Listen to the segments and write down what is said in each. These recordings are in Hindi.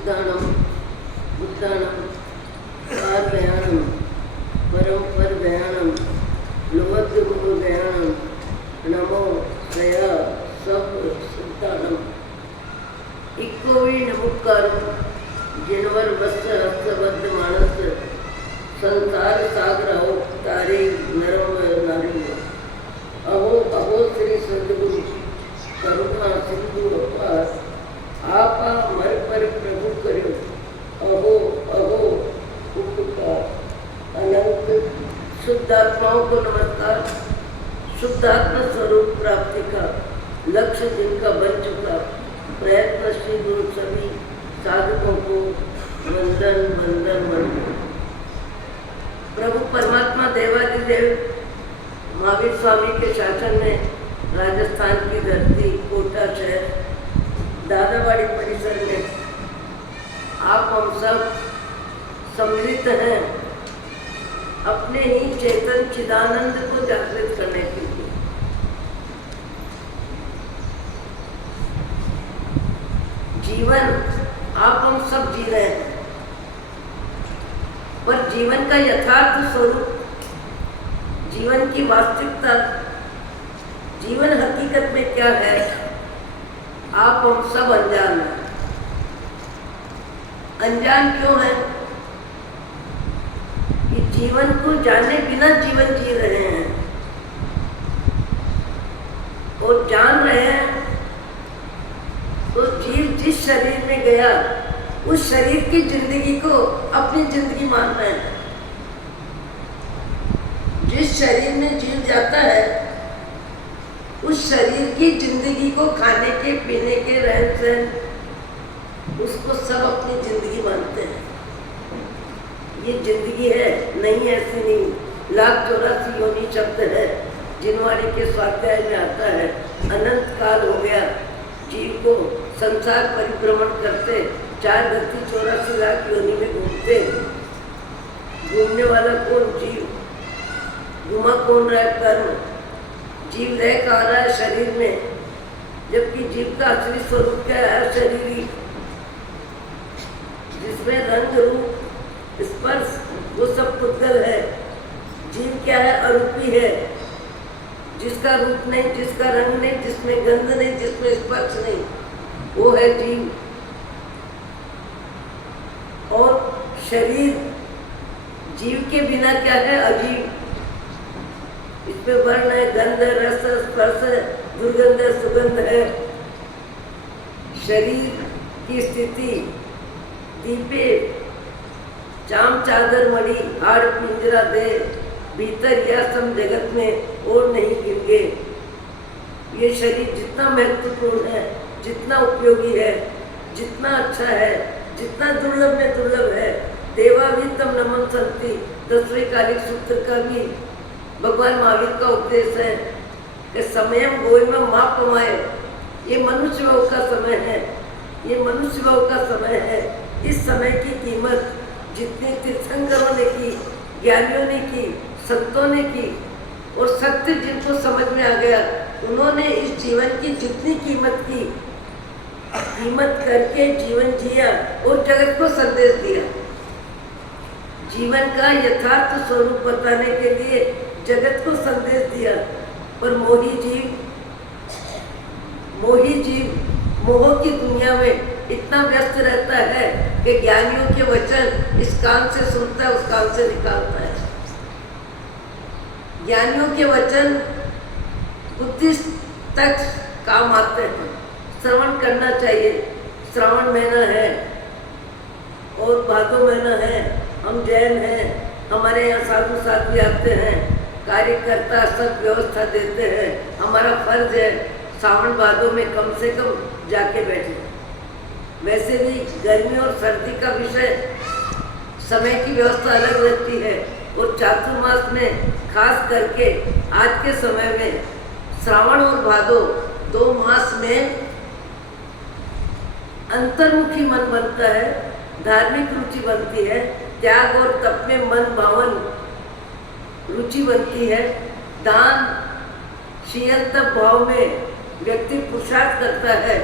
बुद्धाणम कारव्याणम परम परव्याणम लोहद्गुरुव्याणम नमो दया सब सुल्तानम इक्कोवी नमुक्कारम जिनवर वस्त हस्तबद्ध मानस संसार सागर हो तारे नरम नारी अहो अहो श्री सदगुरु करुणा सिंधु अपार आपा मर पर प्रभु करो अहो अहो उपकार अनंत शुद्धात्माओं को नमस्कार। शुद्धात्मा स्वरूप प्राप्ति का लक्ष्य जिनका बन चुका प्रयत्नशील उन सभी साधकों को वंदन वंदन वंदन। प्रभु परमात्मा देवादिदेव महावीर स्वामी के शासन में राजस्थान की धरती कोटा शहर दादावाड़ी परिसर में आप हम सब सम्मिलित हैं अपने ही चेतन चिदानंद को जागृत करने के लिए। जीवन आप हम सब जी रहे हैं, पर जीवन का यथार्थ स्वरूप, जीवन की वास्तविकता, जीवन हकीकत में क्या है, आप हम सब अनजान हैं। अनजान क्यों है? कि जीवन को जाने बिना जीवन जी रहे हैं और जान रहे हैं तो जीव जिस शरीर में गया उस शरीर की जिंदगी को अपनी जिंदगी मान रहे हैं। जिस शरीर में जीव जाता है उस शरीर की जिंदगी को खाने के पीने के रहन सहन उसको सब अपनी जिंदगी मानते हैं। ये जिंदगी है नहीं, ऐसी नहीं। 1,84 योनि शब्द है जिनवाणी के स्वाध्याय में आता है। अनंत काल हो गया जीव को संसार परिभ्रमण करते, 4,84 लाख योनि में घूमते। घूमने वाला कौन? जीव। घुमा कौन रहा है? कर्म। जीव रह कहाँ रहा है? शरीर में। जबकि जीव का असली स्वरूप क्या है? शरीरी, जिसमें रंग रूप स्पर्श वो सब पुद्गल है। जीव क्या है? अरूपी है, जिसका रूप नहीं, जिसका रंग नहीं, जिसमें गंध नहीं, जिसमें स्पर्श नहीं, वो है जीव। और शरीर जीव के बिना क्या है? अजीव। इसमें वर्ण है, गंध है, रस है, स्पर्श है, दुर्गंध है, सुगंध है। शरीर की स्थिति दीपे चाम चादर मड़ी हाड़ पिंजरा दे भीतर या सम जगत में और नहीं गिर गए। ये शरीर जितना महत्वपूर्ण है, जितना उपयोगी है, जितना अच्छा है, जितना दुर्लभ में दुर्लभ है। देवावीतम नमन संति 10वें कालिक सूत्र का भी भगवान महावीर का उपदेश है कि समयम गोयम माँ कमाए। ये मनुष्य भाव का समय है, ये मनुष्य भाव का समय है। इस समय की कीमत जितनी तीर्थंकरों ने की, ज्ञानियों ने की, संतों ने की और सत्य जिनको समझ में आ गया, उन्होंने इस जीवन की जितनी कीमत की, कीमत करके जीवन जिया और जगत को संदेश दिया। जीवन का यथार्थ स्वरूप बताने के लिए जगत को संदेश दिया। पर मोही जीव मोह की दुनिया में इतना व्यस्त रहता है कि ज्ञानियों के वचन इस कान से सुनता है, उस कान से निकालता है। ज्ञानियों के वचन बुद्धि तक काम आते हैं। श्रवण करना चाहिए। श्रावण महीना है और भादो महीना है। हम जैन हैं, हमारे यहाँ साधु साध्वी आते हैं, कार्यकर्ता सब व्यवस्था देते हैं। हमारा फर्ज है सावन भादो में कम से कम जाके बैठे। वैसे भी गर्मी और सर्दी का विषय, समय की व्यवस्था अलग रहती है और चातुर्मास में खास करके आज के समय में श्रावण और भादो 2 मास में अंतर्मुखी मन बनता है, धार्मिक रुचि बनती है, त्याग और तप में मन भावन रुचि बनती है, दान शील तप भाव में व्यक्ति पुरुषार्थ करता है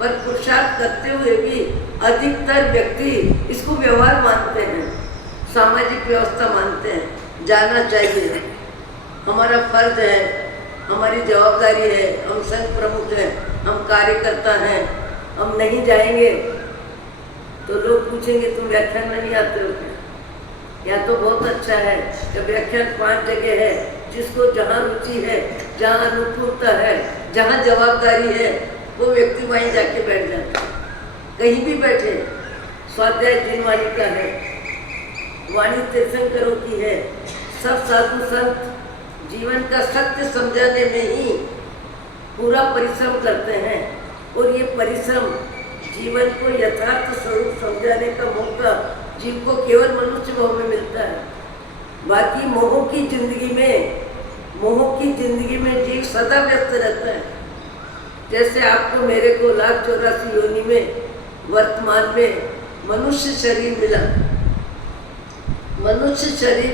पर पुरुषार्थ करते हुए भी अधिकतर व्यक्ति इसको व्यवहार मानते हैं, सामाजिक व्यवस्था मानते हैं। जाना चाहिए, हमारा फर्ज है, हमारी जवाबदारी है, हम संघ प्रमुख हैं, हम कार्यकर्ता हैं, हम नहीं जाएंगे तो लोग पूछेंगे तुम व्याख्यान में नहीं आते हो क्या? या तो बहुत अच्छा है कि व्याख्यान 5 जगह है, जिसको जहाँ रुचि है, जहाँ अनुकूलता है, जहाँ जवाबदारी है, वो व्यक्ति वहीं जाके बैठ जाता है। कहीं भी बैठे, स्वाध्याय जिनवाणी का है, वाणी तीर्थंकरों की है, सब साधु संत जीवन का सत्य समझाने में ही पूरा परिश्रम करते हैं। और ये परिश्रम जीवन को यथार्थ स्वरूप समझाने का मौका जीव को केवल मनुष्य भाव में मिलता है। बाकी मोह की जिंदगी में जीव सदा व्यस्त रहता है। जैसे आपको मेरे को 1,84,000 योनि में वर्तमान में मनुष्य शरीर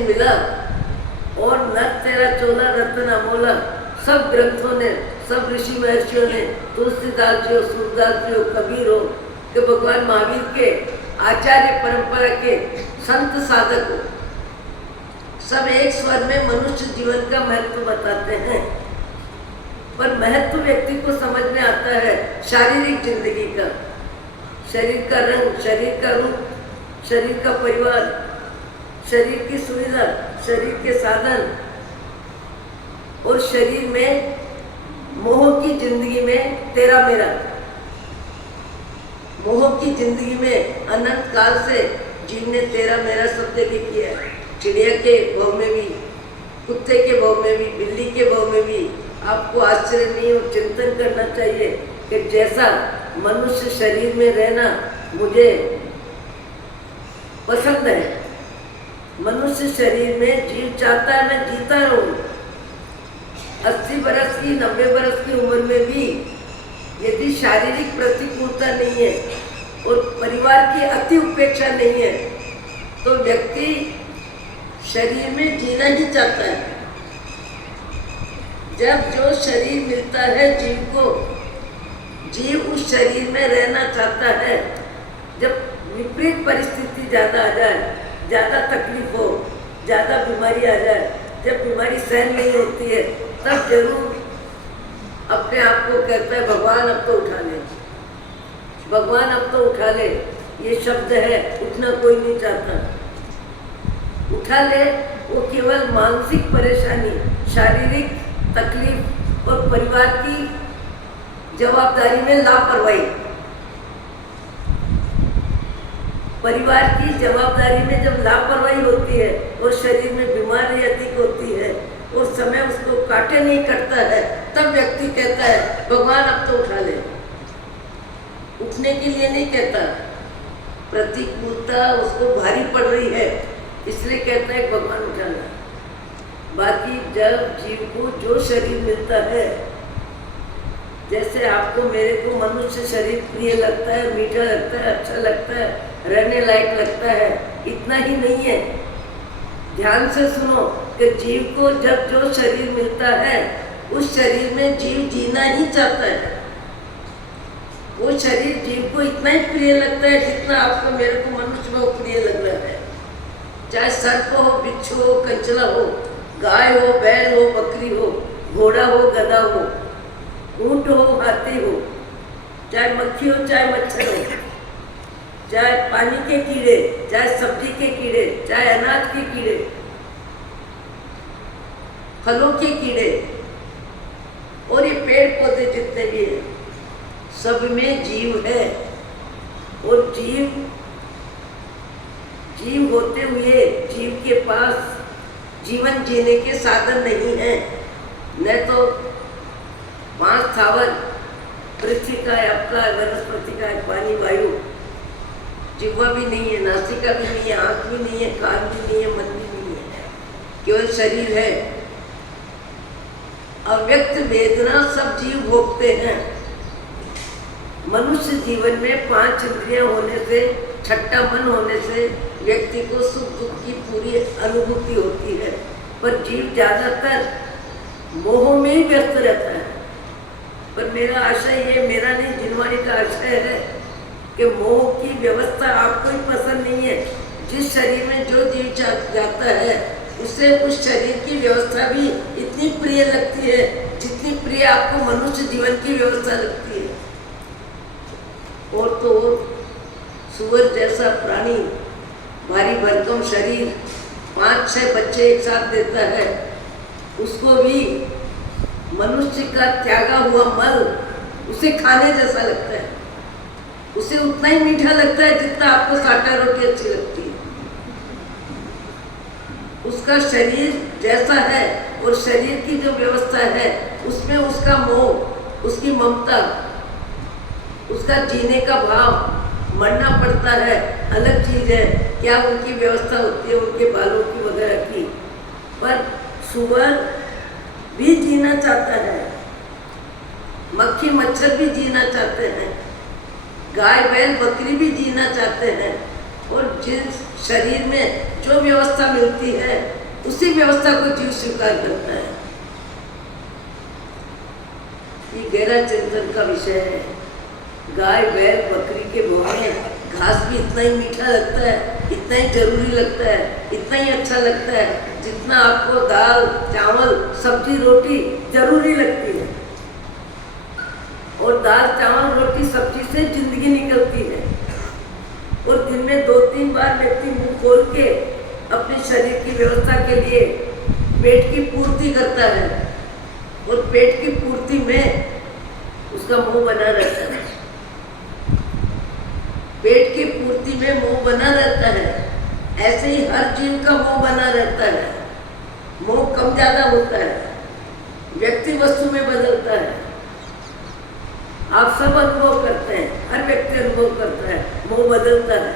मिला और नर तेरा चोला रत्न अमोला, सब ग्रंथों ने, सब ऋषि महर्षियों ने, तुलसीदास जी हो, सूरदास जी हो, कबीर हो, कि भगवान महावीर के आचार्य परंपरा के संत साधक हो, सब एक स्वर में मनुष्य जीवन का महत्व बताते हैं। पर महत्व व्यक्ति को समझ में आता है शारीरिक जिंदगी का, शरीर का रंग, शरीर का रूप, शरीर का परिवार, शरीर की सुविधा, शरीर के साधन, और शरीर में मोह की जिंदगी में तेरा मेरा, मोह की जिंदगी में अनंत काल से जीव ने तेरा मेरा शब्द किया है। चिड़िया के भाव में भी, कुत्ते के भाव में भी, बिल्ली के भाव में भी आपको आश्चर्य नहीं और चिंतन करना चाहिए कि जैसा मनुष्य शरीर में रहना मुझे पसंद है, मनुष्य शरीर में जीव चाहता है मैं जीता रहूं। 80 बरस की, 90 बरस की उम्र में भी यदि शारीरिक प्रतिकूलता नहीं है और परिवार की अति उपेक्षा नहीं है तो व्यक्ति शरीर में जीना ही चाहता है। जब जो शरीर मिलता है जीव को, जीव उस शरीर में रहना चाहता है। जब विपरीत परिस्थिति ज़्यादा आ जाए, ज़्यादा तकलीफ हो, ज़्यादा बीमारी आ जाए, जब बीमारी सहन नहीं होती है, तब जरूर अपने आप को कहता है भगवान अब तो उठा ले, भगवान अब तो उठा ले। ये शब्द है, उठना कोई नहीं चाहता। उठा ले वो केवल मानसिक परेशानी, शारीरिक तकलीफ और परिवार की जवाबदारी में लापरवाही, परिवार की जवाबदारी में जब लापरवाही होती है और शरीर में बीमारी अधिक होती है और समय उसको काटे नहीं करता है, तब व्यक्ति कहता है भगवान अब तो उठा ले। उठने के लिए नहीं कहता, प्रतिकूलता उसको भारी पड़ रही है इसलिए कहता है भगवान उठा ले। बाकी जब जीव को जो शरीर मिलता है, जैसे आपको मेरे को मनुष्य शरीर प्रिय लगता है, मीठा लगता है, अच्छा लगता है, रहने लायक लगता है, इतना ही नहीं है। ध्यान से सुनो कि जीव को जब जो शरीर मिलता है उस शरीर में जीव जीना ही चाहता है। वो शरीर जीव को इतना ही प्रिय लगता है जितना आपको मेरे को मनुष्य में प्रिय लग रहा है। चाहे सर्प हो, बिच्छू हो, कंचला हो, गाय हो, बैल हो, बकरी हो, घोड़ा हो, गधा हो, ऊंट हो, हाथी हो, चाहे मक्खी हो, चाहे मच्छर हो, चाहे पानी के कीड़े, चाहे सब्जी के कीड़े, चाहे अनाज के कीड़े, फलों के कीड़े, और ये पेड़ पौधे जितने भी हैं, सब में जीव है। और जीव होते हुए जीव के पास जीवन जीने के साधन नहीं है। न तो 5 स्थावर, पृथ्वी का है, आपका वनस्पति का है, पानी, वायु, जिह्वा भी नहीं है, नासिका भी नहीं है, आँख भी नहीं है, कान भी नहीं है, मन भी नहीं है, केवल शरीर है। अव्यक्त वेदना सब जीव भोगते हैं। मनुष्य जीवन में 5 इंद्रियां होने से, छठा मन होने से व्यक्ति को सुख दुख की पूरी अनुभूति होती है, पर जीव ज्यादातर मोह में ही व्यस्त रहता है। पर मेरा आशय ये, मेरा नहीं, जिनवाणी का आशय है कि मोह की व्यवस्था आपको ही पसंद नहीं है। जिस शरीर में जो जीव जाता है उसे उस शरीर की व्यवस्था भी इतनी प्रिय लगती है जितनी प्रिय आपको मनुष्य जीवन की व्यवस्था लगती है। और तो सुअर जैसा प्राणी, भारी भरकम शरीर, 5-6 बच्चे एक साथ देता है, उसको भी मनुष्य का त्यागा हुआ मल उसे खाने जैसा लगता है। उसे उतना ही मीठा लगता है जितना आपको साटा रोटी अच्छी लगती है। उसका शरीर जैसा है और शरीर की जो व्यवस्था है उसमें उसका मोह, उसकी ममता, उसका जीने का भाव, मरना पड़ता है अलग चीज है, क्या उनकी व्यवस्था होती है उनके बालों की वगैरह की। पर सुअर भी जीना चाहता है, मक्खी मच्छर भी जीना चाहते हैं, गाय बैल बकरी भी जीना चाहते हैं, और जिस शरीर में जो व्यवस्था मिलती है उसी व्यवस्था को जीव स्वीकार करता है। ये गहरा चिंतन का विषय है। गाय बैल बकरी के मुंह में घास भी इतना ही मीठा लगता है, इतना ही जरूरी लगता है, इतना ही अच्छा लगता है जितना आपको दाल चावल सब्जी रोटी जरूरी लगती है। और दाल चावल रोटी सब्जी से जिंदगी निकलती है। और दिन में 2-3 बार व्यक्ति मुंह खोल के अपने शरीर की व्यवस्था के लिए पेट की पूर्ति करता है, और पेट की पूर्ति में उसका मुंह बना रहता है। पेट की पूर्ति में मुंह बना रहता है, ऐसे ही हर जीव का मुंह बना रहता है। मुंह कम ज्यादा होता है, व्यक्ति वस्तु में बदलता है। आप सब अनुभव करते हैं, हर व्यक्ति अनुभव करता है, मुंह बदलता है,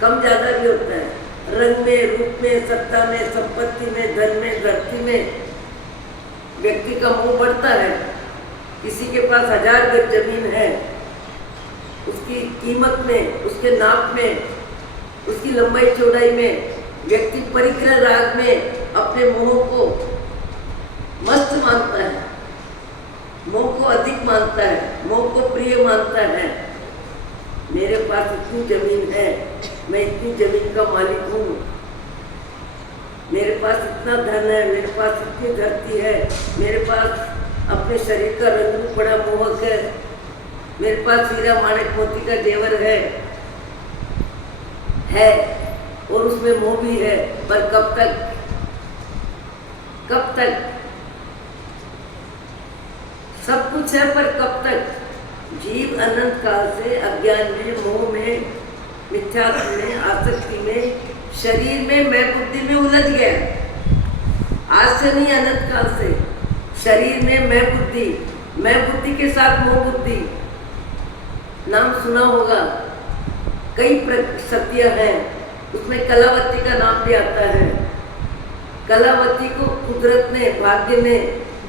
कम ज्यादा भी होता है, रंग में, रूप में, सत्ता में, संपत्ति में, धन में, धरती में। व्यक्ति का मुंह बढ़ता है। किसी के पास 1000 गज जमीन है, उसकी कीमत में, उसके नाप में, उसकी लंबाई चौड़ाई में व्यक्ति परिग्रह राग में अपने मोह को मस्त मानता है, मोह को अधिक मानता है, मोह को प्रिय मानता है। मेरे पास इतनी जमीन है, मैं इतनी जमीन का मालिक हूँ, मेरे पास इतना धन है, मेरे पास इतनी धरती है, मेरे पास अपने शरीर का रंग रूप बड़ा मोहक है, मेरे पास हीरा माणिक मोती का जेवर है, और उसमें मोह भी है। पर कब तक, कब तक? सब कुछ है पर कब तक? जीव अनंत काल से अज्ञान में, मोह में, मिथ्यात्व में, आसक्ति में, शरीर में, मैं बुद्धि में उलझ गया। आज से नहीं, अनंत काल से शरीर में मैं बुद्धि के साथ मोह बुद्धि। नाम सुना होगा, कई सत्य हैं, उसमें कलावती का नाम भी आता है। कलावती को कुदरत ने, भाग्य ने,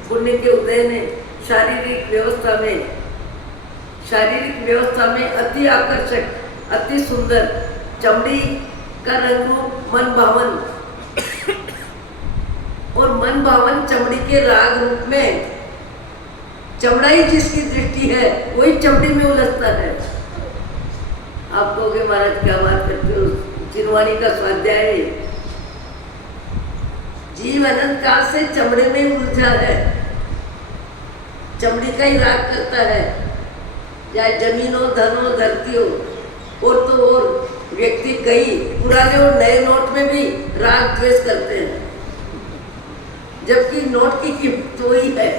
पुण्य के उदय ने शारीरिक व्यवस्था में अति आकर्षक, अति सुंदर, चमड़ी का रंग रूप मन भावन, और मन भावन चमड़ी के राग रूप में, चमड़ा ही जिसकी दृष्टि है वही चमड़ी में उलझता है। आप कहोगे महाराज क्या बात करते हो, जिनवाणी का स्वाध्याय। जीव अनंत काल से चमड़े में उलझा है, चमड़ी का ही राग करता है, चाहे जमीन हो, धन हो, धरती हो। और तो और व्यक्ति कई पुराने और नए नोट में भी राग द्वेष करते हैं, जबकि नोट की कीमत वही है,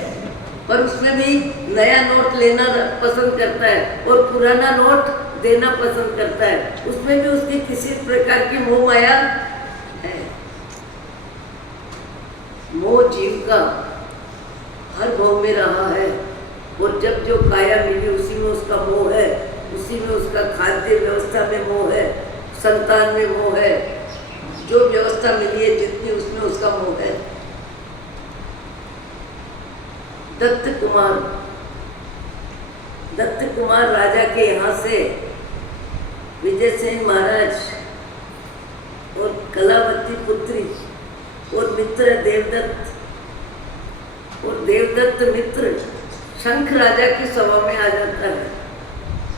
पर उसमें भी नया नोट लेना पसंद करता है और पुराना नोट देना पसंद करता है। उसमें भी उसकी किसी प्रकार की मोह माया है। मोह जीव का हर भाव में रहा है, और जब जो काया मिली उसी में उसका मोह है, उसी में उसका खाद्य व्यवस्था में मोह है, संतान में मोह है, जो व्यवस्था मिली है जितनी उसमें उसका मोह है। दत्त कुमार राजा के यहाँ से विजय सेन महाराज और कलावती पुत्री और मित्र देवदत्त, और देवदत्त मित्र शंख राजा की सभा में आ जाता है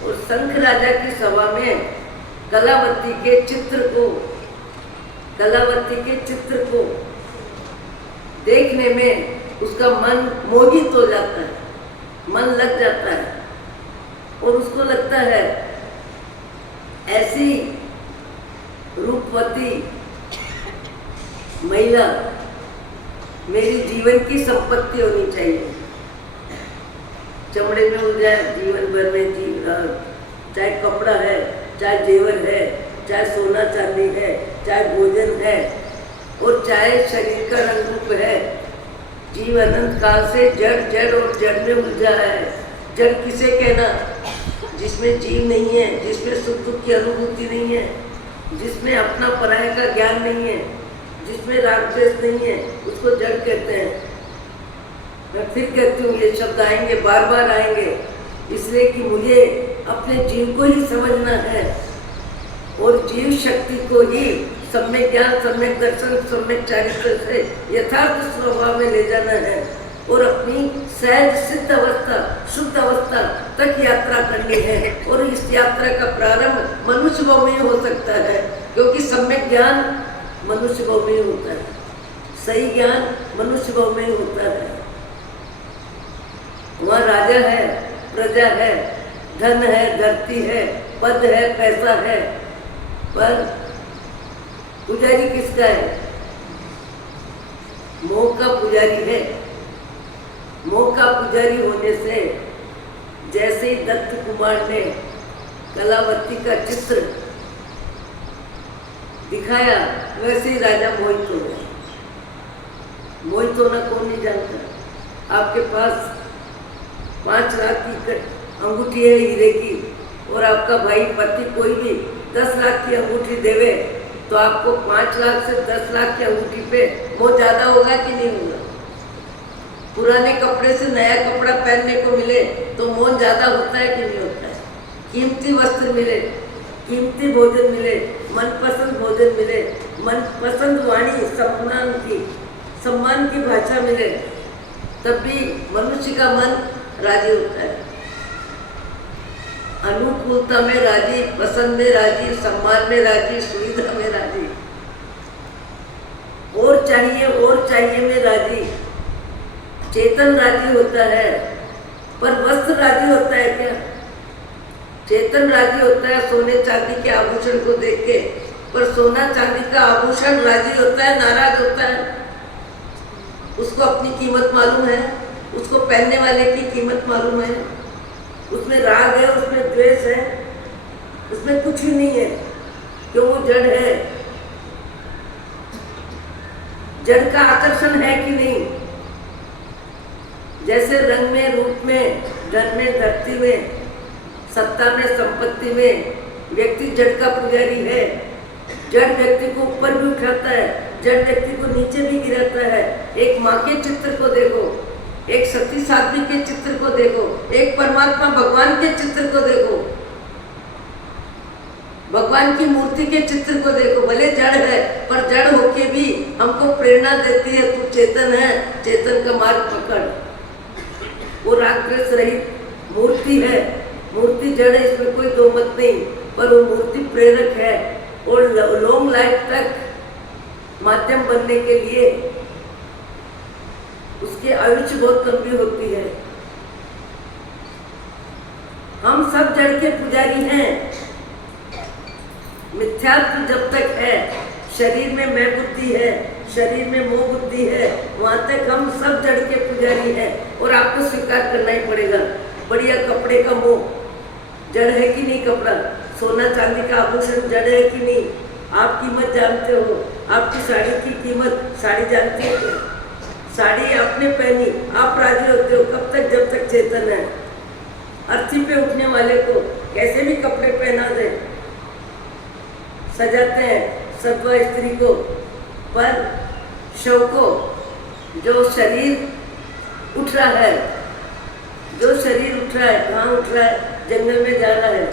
और शंख राजा की सभा में कलावती के चित्र को देखने में उसका मन मोहित हो जाता है, मन लग जाता है और उसको लगता है ऐसी रूपवती महिला मेरी जीवन की संपत्ति होनी चाहिए। चमड़े में उलझाए जीवन भर में चाहे कपड़ा है, चाहे जेवर है, चाहे सोना चांदी है, चाहे भोजन है और चाहे शरीर का रंग रूप है, जीव अनंत काल से जड़ और जड़ में उलझा है। जड़ किसे कहना? जिसमें जीव नहीं है, जिसमें सुख दुख की अनुभूति नहीं है, जिसमें अपना पराये का ज्ञान नहीं है, जिसमें राग द्वेष नहीं है, उसको जड़ कहते हैं। मैं फिर कहती हूँ ये शब्द आएंगे, बार बार आएंगे, इसलिए कि मुझे अपने जीव को ही समझना है और जीव शक्ति को ही सम्यक ज्ञान, सम्यक दर्शन, सम्यक चारित्र से यथार्थ स्वभाव में ले जाना है और अपनी सहज सिद्ध अवस्था, शुद्ध अवस्था तक यात्रा करनी है। और इस यात्रा का प्रारंभ मनुष्य भाव में हो सकता है, क्योंकि सम्यक ज्ञान मनुष्य भाव में होता है, सही ज्ञान मनुष्य भाव में होता है। वहाँ राजा है, प्रजा है, धन है, धरती है, पद है, पैसा है, पर पुजारी किसका है? मोह का पुजारी है। मोह का पुजारी होने से जैसे ही दत्त कुमार ने कलावती का चित्र दिखाया, वैसे ही राजा मोहित हो गया। मोहित होना कौन नहीं जानता? आपके पास 5 लाख की अंगूठी है हीरे की और आपका भाई पति कोई भी 10 लाख की अंगूठी देवे, तो आपको 5 लाख से 10 लाख की अंगूठी पे मोह ज्यादा होगा कि नहीं होगा? पुराने कपड़े से नया कपड़ा पहनने को मिले तो मोह ज्यादा होता है कि नहीं होता है? कीमती वस्त्र मिले, कीमती भोजन मिले, मनपसंद भोजन मिले, मनपसंद वाणी, सम्मान की भाषा मिले, तब भी मनुष्य का मन राजी होता है। अनुकूलता में राजी, पसंद में राजी, सम्मान में राजी, सुविधा में राजी, और चाहिए में राजी। चेतन राजी होता है, पर वस्त्र राजी होता है क्या? चेतन राजी होता है सोने चांदी के आभूषण को देख के, पर सोना चांदी का आभूषण राजी होता है, नाराज होता है। उसको अपनी कीमत मालूम है, उसको पहनने वाले की कीमत मालूम है, उसमें राग है, उसमें द्वेष है, उसमें कुछ भी नहीं है, क्यों? वो जड़ है। जड़ का आकर्षण है कि नहीं? जैसे रंग में, रूप में, धन में, धरती में, सत्ता में, संपत्ति में व्यक्ति जड़ का पुजारी है। जड़ व्यक्ति को ऊपर भी उठाता है, जड़ व्यक्ति को नीचे भी गिराता है। एक माँ के चित्र को देखो, एक सती साध्वी के चित्र को देखो, एक परमात्मा भगवान के चित्र को देखो, भगवान की मूर्ति के चित्र को देखो। भले जड़ है, पर जड़ होके भी हमको प्रेरणा देती है, तू चेतन है, चेतन का मार्ग पकड़। वो राग द्वेष रहित मूर्ति है, मूर्ति जड़ है, इसमें कोई दो मत नहीं, पर वो मूर्ति प्रेरक है और लॉन्ग लाइफ तक माध्यम बनने के लिए उसकी आयुष्य बहुत लंबी होती है। हम सब जड़ के पुजारी हैं। मिथ्यात्व जब तक है, शरीर में मैं बुद्धि है, शरीर में मोह बुद्धि है, वहां तक हम सब जड़ के पुजारी हैं। और आपको स्वीकार करना ही पड़ेगा। बढ़िया कपड़े का मोह जड़ है कि नहीं? कपड़ा, सोना चांदी का आभूषण जड़ है कि नहीं? आप कीमत जानते हो, आपकी साड़ी की कीमत साड़ी जानते हो? साड़ी आपने पहनी, आप राजी होते हो कब तक? जब तक चेतन है। अर्थी पे उठने वाले को कैसे भी कपड़े पहना दे, सजाते हैं सत्वा स्त्री को, पर शव को, जो शरीर उठ रहा है, जो शरीर उठ रहा है, कहाँ उठ रहा है? जंगल में जा रहा है,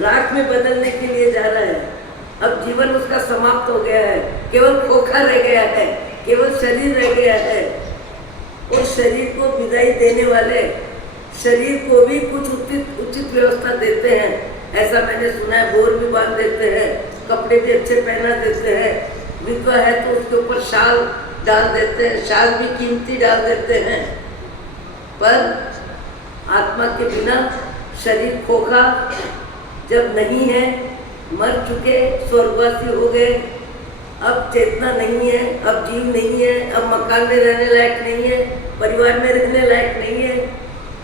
राख में बदलने के लिए जा रहा है। अब जीवन उसका समाप्त हो गया है, केवल खोखा रह गया है, केवल शरीर रह गया है। और शरीर को विदाई देने वाले शरीर को भी कुछ उचित उचित व्यवस्था देते हैं। ऐसा मैंने सुना है, बोर भी बांध देते हैं, कपड़े भी अच्छे पहना देते हैं। विधवा है तो उसके ऊपर शाल डाल देते हैं, शाल भी कीमती डाल देते हैं। पर आत्मा के बिना शरीर खोखा जब नहीं है, मर चुके, स्वर्गवासी हो गए, अब चेतना नहीं है, अब जीव नहीं है, अब मकान में रहने लायक नहीं है, परिवार में रहने लायक नहीं है,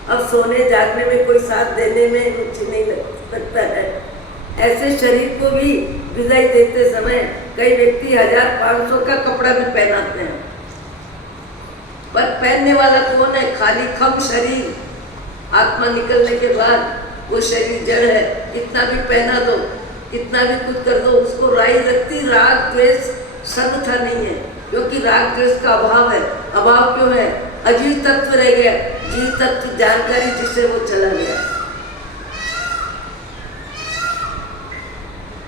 अब सोने जागने में कोई साथ देने में रुचि नहीं लगता है। ऐसे शरीर को भी विदाई देते समय कई व्यक्ति 1500 का कपड़ा भी पहनाते हैं, पर पहनने वाला कौन है? खाली खम शरीर। आत्मा निकलने के बाद वो शरीर जड़ है, कितना भी पहना दो, कितना भी कुछ कर दो, उसको राई रखती राग द्वेष संगठा नहीं है, क्योंकि राग द्वेष का अभाव है। अभाव क्यों है? अजीव तत्व रह गया, जीव तत्व जानकारी जिससे वो चला गया।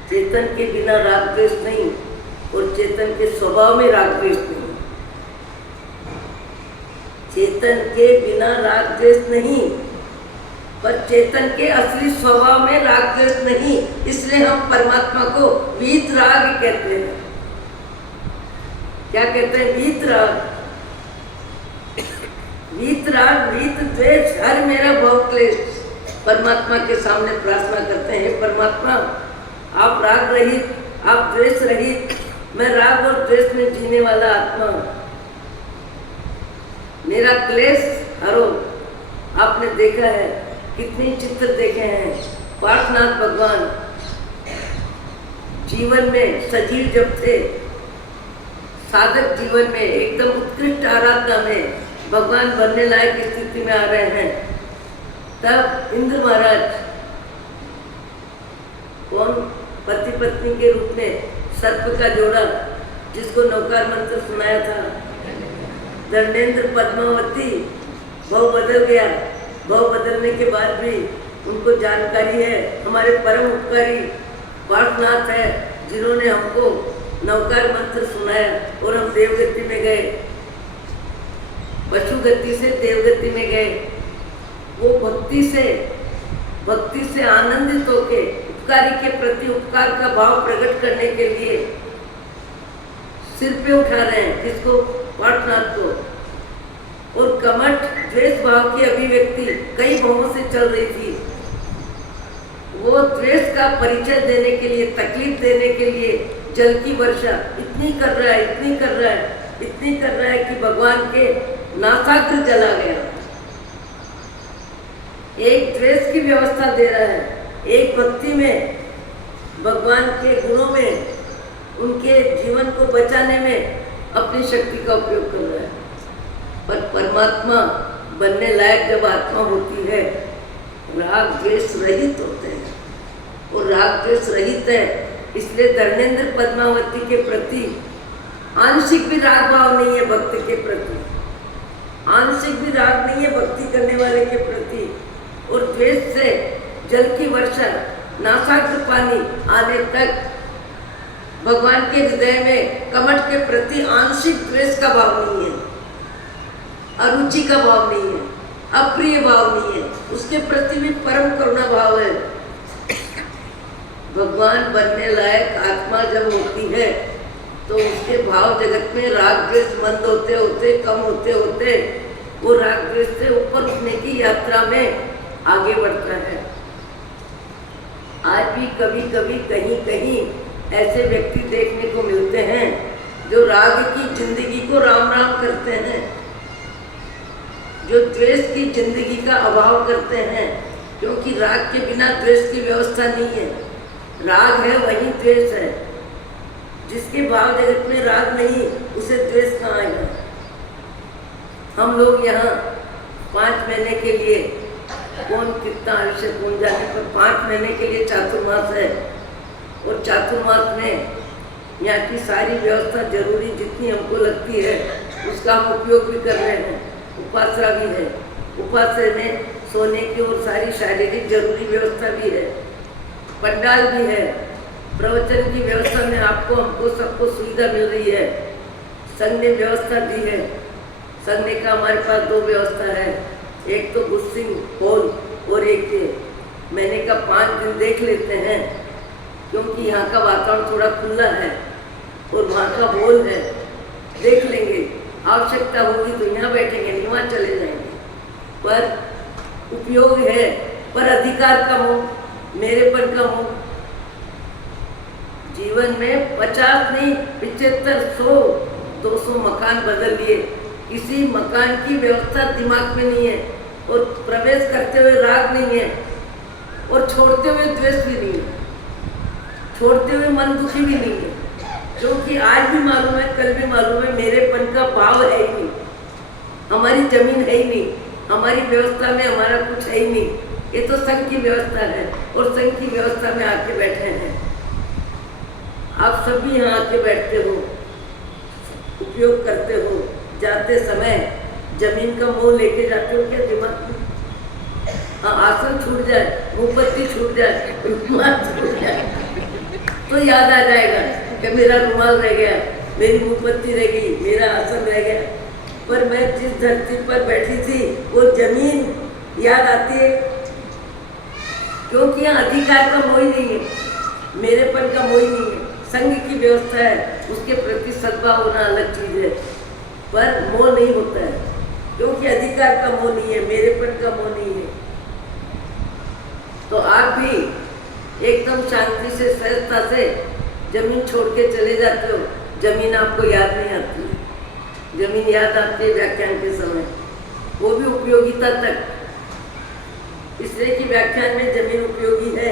चेतन के बिना राग द्वेष नहीं, और चेतन के स्वभाव में राग द्वेष नहीं। चेतन के बिना राग द्वेष नहीं, पर चेतन के असली स्वभाव में राग द्वेष नहीं। इसलिए हम परमात्मा को वीतराग कहते हैं। क्या कहते हैं? वीतराग। वीतराग, वीत द्वेष, हर मेरा भव क्लेश। परमात्मा के सामने प्रार्थना करते हैं, परमात्मा आप राग रहित, आप द्वेष रहित, मैं राग और द्वेष में जीने वाला आत्मा हूं, मेरा क्लेश हरो। आपने देखा है, कितने चित्र देखे हैं। पार्थनाथ भगवान जीवन में सजीव जब थे, साधक जीवन में एकदम उत्कृष्ट आराधना में भगवान बनने लायक स्थिति में आ रहे हैं, तब इंद्र महाराज कौन? पति पत्नी के रूप में सर्प का जोड़ा, जिसको नौकार मंत्र सुनाया था, दंडेंद्र पद्मावती, भव बदल गया। भव बदलने के बाद भी उनको जानकारी है, हमारे परम उपकारी पार्थनाथ है, जिन्होंने हमको नौकार मंत्र सुनाया और हम देवगति में गए, पशु गति से देवगति में गए। वो भक्ति से आनंदित होके उपकारी के प्रति उपकार का भाव प्रकट करने के लिए सिर पे उठा रहे हैं। किसको? पार्थनाथ को। और कमठ द्वेष भाव की अभिव्यक्ति कई भावों से चल रही थी। वो द्वेष का परिचय देने के लिए, तकलीफ देने के लिए जल की वर्षा इतनी कर रहा है, इतनी कर रहा है, इतनी कर रहा है कि भगवान के नासाग्र जला गया। एक द्वेष की व्यवस्था दे रहा है, एक भक्ति में, भगवान के गुणों में, उनके जीवन को बचाने में अपनी शक्ति का उपयोग कर रहा है। पर परमात्मा बनने लायक जब आत्मा होती है, राग द्वेष रहित होते हैं, और राग द्वेष रहित है, इसलिए धर्मेंद्र पद्मावती के प्रति आंशिक भी राग भाव नहीं है। भक्ति के प्रति आंशिक भी राग नहीं है, भक्ति करने वाले के प्रति। और द्वेष से जल की वर्षा, नासाग्र पानी आने तक भगवान के हृदय में कमठ के प्रति आंशिक द्वेष का भाव नहीं है, अरुचि का भाव नहीं है, अप्रिय भाव नहीं है, उसके प्रति भी परम करुणा भाव है। भगवान बनने लायक आत्मा जब होती है तो उसके भाव जगत में राग द्वेष मंद होते होते, कम होते होते, वो राग द्वेष से ऊपर उठने की यात्रा में आगे बढ़ता है। आज भी कभी कभी कहीं कहीं ऐसे व्यक्ति देखने को मिलते हैं जो राग की जिंदगी को राम राम करते हैं, जो द्वेष की जिंदगी का अभाव करते हैं, क्योंकि राग के बिना द्वेष की व्यवस्था नहीं है। राग है वही द्वेष है। जिसके भाव जगत में राग नहीं, उसे द्वेष कहाँ आएगा। हम लोग यहाँ 5 महीने के लिए, कौन कितना आयुष्य कौन जाने, पर 5 महीने के लिए चातुर्मास है, और चातुर्मास में यहाँ की सारी व्यवस्था जरूरी जितनी हमको लगती है उसका हम उपयोग भी कर रहे हैं। उपासना भी है, उपासना में सोने की और सारी शारीरिक जरूरी व्यवस्था भी है, पंडाल भी है, प्रवचन की व्यवस्था में आपको हमको सबको सुविधा मिल रही है। संघ ने व्यवस्था दी है, संघ का हमारे पास 2 व्यवस्था है। एक तो गुस्सिंग होल और एक मैंने कहा 5 दिन देख लेते हैं, क्योंकि यहाँ का वातावरण थोड़ा खुला है और वहाँ का होल है, देख लेंगे, आवश्यकता होगी तो यहाँ बैठेंगे, नहीं वहाँ चले जाएंगे। पर उपयोग है, पर अधिकार का मोह, मेरेपन का मोह। जीवन में 50 नहीं 75 100 200 मकान बदल लिए, किसी मकान की व्यवस्था दिमाग में नहीं है, और प्रवेश करते हुए राग नहीं है, और छोड़ते हुए द्वेष भी नहीं है, छोड़ते हुए मन दुखी भी नहीं है। क्योंकि आज भी मालूम है, कल भी मालूम है, मेरेपन का भाव है ही नहीं, हमारी जमीन है ही नहीं, हमारी व्यवस्था में हमारा कुछ है ही नहीं। ये तो संघ की व्यवस्था है, और संघ की व्यवस्था में आके बैठे हैं। आप सभी यहाँ आके बैठते हो, उपयोग करते हो, जाते समय जमीन का मोह लेके जाते हो क्या दिमाग में? हाँ, आसन छूट जाए, मुंहपत्ती छूट जाए, रुमाल छूट जाए तो याद आ जाएगा कि मेरा रुमाल रह गया, मेरी मुंहपत्ती रह गई, मेरा आसन रह गया। पर मैं जिस धरती पर बैठी थी वो जमीन याद आती है, क्योंकि यहाँ अधिकार का मोह ही नहीं है, मेरेपन का मोह ही नहीं है। संघ की व्यवस्था है, उसके प्रति सद्भाव होना अलग चीज है, पर मोह नहीं होता है, क्योंकि अधिकार का मोह नहीं है, मेरेपन का मोह नहीं है। तो आप भी एकदम शांति से, सहजता से जमीन छोड़ के चले जाते हो, जमीन आपको याद नहीं आती, जमीन याद आती है व्याख्यान के समय, वो भी उपयोगिता तक। इसलिए कि व्याख्यान में जमीन उपयोगी है,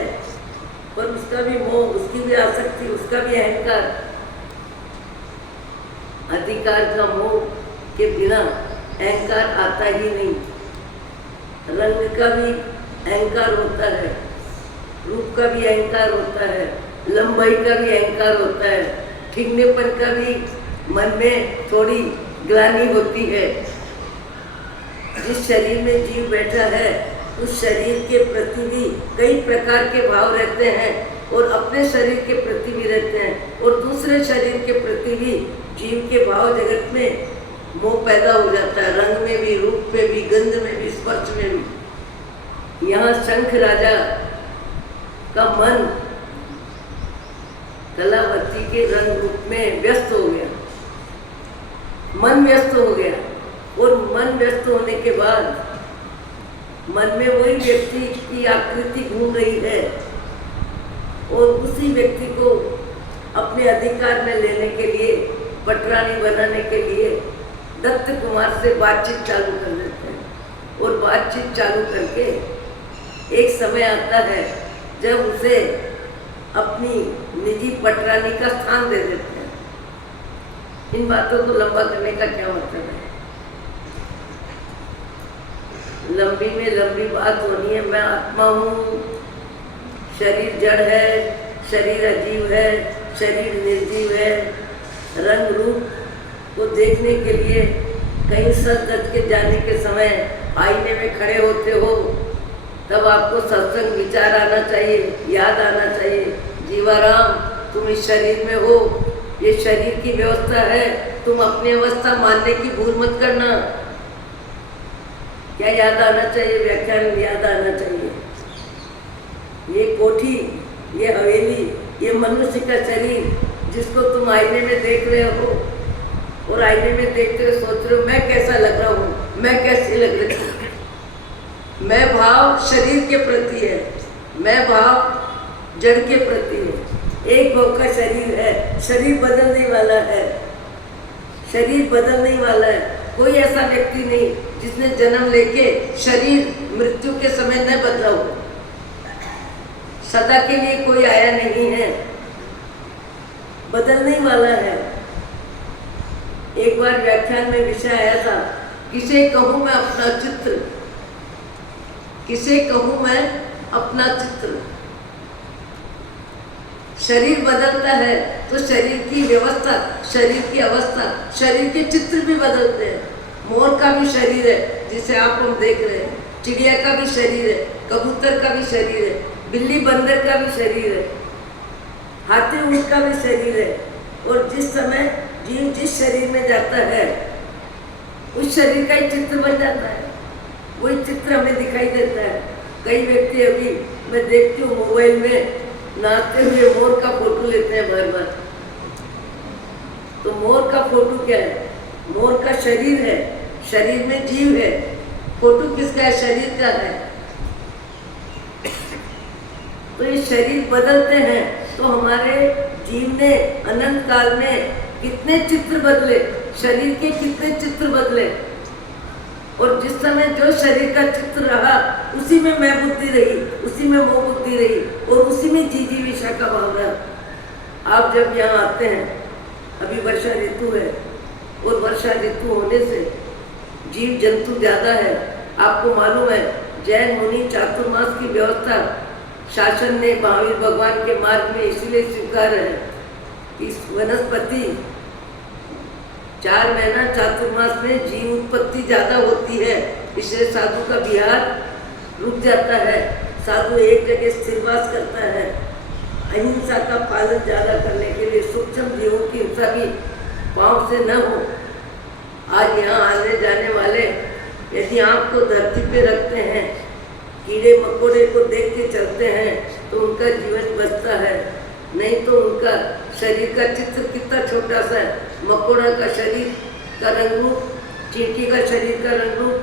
पर उसका भी मोह, उसकी भी आसक्ति, उसका भी अहंकार। अधिकार का मोह के बिना अहंकार आता ही नहीं। रंग का भी अहंकार होता है, रूप का भी अहंकार होता है, लंबाई का भी अहंकार होता है, ठिकनेपन का भी मन में थोड़ी ग्लानि होती है। जिस शरीर में जीव बैठा है उस शरीर के प्रति भी कई प्रकार के भाव रहते हैं, और अपने शरीर के प्रति भी रहते हैं, और दूसरे शरीर के प्रति भी जीव के भाव जगत में मोह पैदा हो जाता है, रंग में भी, रूप में भी, गंध में भी, स्पर्श में भी। यहाँ शंख राजा का मन कलावती के रंग रूप में व्यस्त हो गया, मन व्यस्त हो गया, और मन व्यस्त होने के बाद मन में वही व्यक्ति की आकृति घूम रही है, और उसी व्यक्ति को अपने अधिकार में लेने के लिए, पटरानी बनाने के लिए दत्त कुमार से बातचीत चालू कर देते हैं। और बातचीत चालू करके एक समय आता है जब उसे अपनी निजी पटरानी का स्थान दे देते हैं। इन बातों को लंबा करने का क्या मतलब है? लंबी में लंबी बात होनी है। मैं आत्मा हूँ, शरीर जड़ है, शरीर अजीब है, शरीर निर्जीव है। रंग रूप को देखने के लिए कहीं सच धज के जाने के समय आईने में खड़े होते हो, तब आपको सत्संग विचार आना चाहिए, याद आना चाहिए। जीवाराम, तुम इस शरीर में हो, ये शरीर की व्यवस्था है, तुम अपनी अवस्था मानने की भूल मत करना। क्या याद आना चाहिए? व्याख्यान याद आना चाहिए। ये कोठी, ये हवेली, ये मनुष्य का शरीर जिसको तुम आईने में देख रहे हो, और आईने में देखते हुए सोच रहे हो मैं कैसा लग रहा हूँ, मैं कैसी लग रही हूँ। मैं भाव शरीर के प्रति है, मैं भाव जड़ के प्रति है। एक भाव का शरीर है, शरीर बदलने वाला है, शरीर बदलने वाला है। कोई ऐसा व्यक्ति नहीं जिसने जन्म लेके शरीर मृत्यु के समय न बदला हो। सदा के लिए कोई आया नहीं है, बदलने वाला है। एक बार व्याख्यान में विषय आया था, किसे कहूँ मैं अपना चित्र, किसे कहूँ मैं अपना चित्र। शरीर बदलता है तो शरीर की व्यवस्था, शरीर की अवस्था, शरीर के चित्र भी बदलते हैं। मोर का भी शरीर है जिसे आप हम देख रहे हैं, चिड़िया का भी शरीर है, कबूतर का भी शरीर है, बिल्ली बंदर का भी शरीर है, हाथी ऊंट का भी शरीर है। और जिस समय जीव जिस शरीर में जाता है उस शरीर का ही चित्र बन जाता है। वही चित्र हमें दिखाई देता है। कई व्यक्ति अभी मैं देखती हूँ मोबाइल में नाचते हुए मोर का फोटो लेते हैं बार बार। तो मोर का फोटो क्या है? मोर का शरीर है, शरीर में जीव है। फोटो किसका है? शरीर का है। तो ये शरीर बदलते हैं तो हमारे जीव ने अनंत काल में कितने चित्र बदले, शरीर के कितने चित्र बदले। और जिस समय जो शरीर का चित्र रहा उसी में मैं बुद्धि रही, उसी में मोह बुद्धि रही और उसी में जीजी विषा का भाव रहा। आप जब यहाँ आते हैं, अभी वर्षा ऋतु है और वर्षा ऋतु होने से जीव जंतु ज्यादा है। आपको मालूम है जैन मुनि चातुर्मास की व्यवस्था शासन ने महावीर भगवान के मार्ग में इसलिए स्वीकार है कि वनस्पति 4 महीना चातुर्मास में जीव उत्पत्ति ज्यादा होती है, इसलिए साधु का विहार रुक जाता है। साधु एक जगह स्थिरवास करता है। अहिंसा का पालन ज्यादा करने के लिए सूक्ष्म जीवों की हिंसा भी पांव से न हो। आज यहाँ आने जाने वाले यदि आँख को धरती पे रखते हैं, कीड़े मकोड़े को देख के चलते हैं तो उनका जीवन बचता है। नहीं तो उनका शरीर का चित्र कितना छोटा सा है। मकोड़ा का शरीर का रंग रूप, चींटी का शरीर का रंग रूप,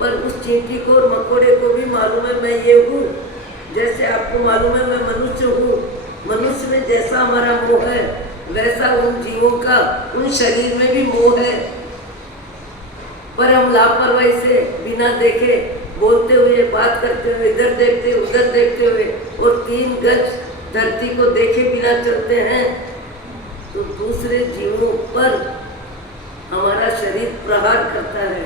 पर उस चींटी को और मकोड़े को भी मालूम है मैं ये हूँ। जैसे आपको मालूम है मैं मनुष्य हूँ। मनुष्य में जैसा हमारा मोह है वैसा उन जीवों का उन शरीर में भी मोह है। पर हम लापरवाही से बिना देखे बोलते हुए, बात करते हुए, इधर देखते उधर देखते हुए और 3 गज धरती को देखे बिना चलते हैं तो दूसरे जीवों पर हमारा शरीर प्रहार करता है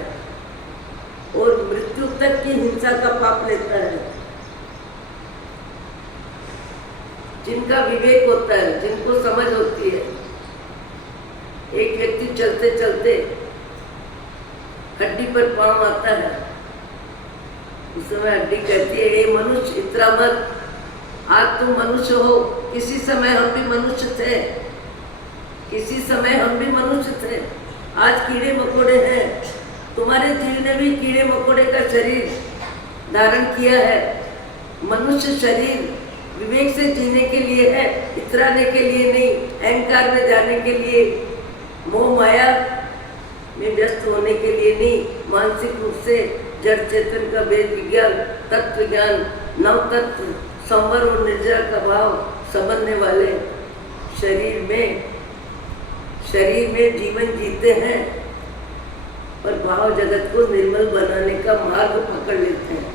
और मृत्यु तक की हिंसा का पाप लेता है। जिनका विवेक होता है, जिनको समझ होती है, एक व्यक्ति चलते चलते हड्डी पर पांव आता है, उस समय हड्डी कहती है ए मनुष्य इतना मत, आज तुम मनुष्य हो, किसी समय हम भी मनुष्य थे, किसी समय हम भी मनुष्य थे। आज कीड़े मकोड़े हैं, तुम्हारे जीव ने भी कीड़े मकोड़े का शरीर धारण किया है। मनुष्य शरीर विवेक से जीने के लिए है, इतराने के लिए नहीं, अहंकार में जाने के लिए, मोह माया में व्यस्त होने के लिए नहीं। मानसिक रूप से जड़ चेतन का वेद विज्ञान, तत्व ज्ञान, नव तत्व, संवर और निर्जर का भाव समझने वाले शरीर में जीवन जीते हैं और भाव जगत को निर्मल बनाने का मार्ग पकड़ लेते हैं।